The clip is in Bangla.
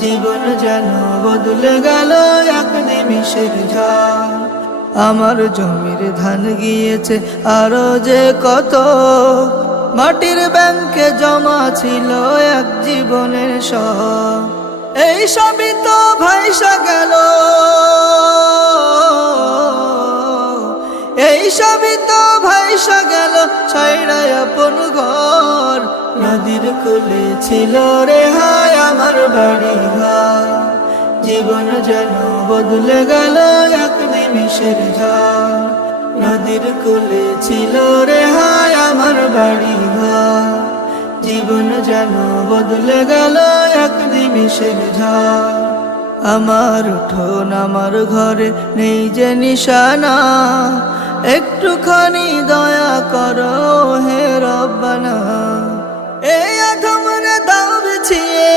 জীবন যেন বদলে গেল এক নিমিষের ঝড়। আমার জমির ধান গিয়েছে আরো যে কত, মাটির ব্যাংকে জমা ছিল এক জীবনের সব। এই সবই তো ভাইসা গেল, এই সবই তো ভাইসা গেল ছাইড়া আপন ঘর। নদীর কূলে ছিল রে হায় আমার বাড়ি ঘর। জীবন যেন বদলে গেল এক নিমিষের ঝড়। নদীর কূলে ছিল রে হায় আমার বাড়ি ঘর। জীবন যেন বদলে গেল এক নিমিষের ঝড়। আমার উঠোন আমার ঘরে নেই যে নিশানা, একটুখানি দয়া করো হে রব্বানা। এই আধমরে দাও বিছিয়ে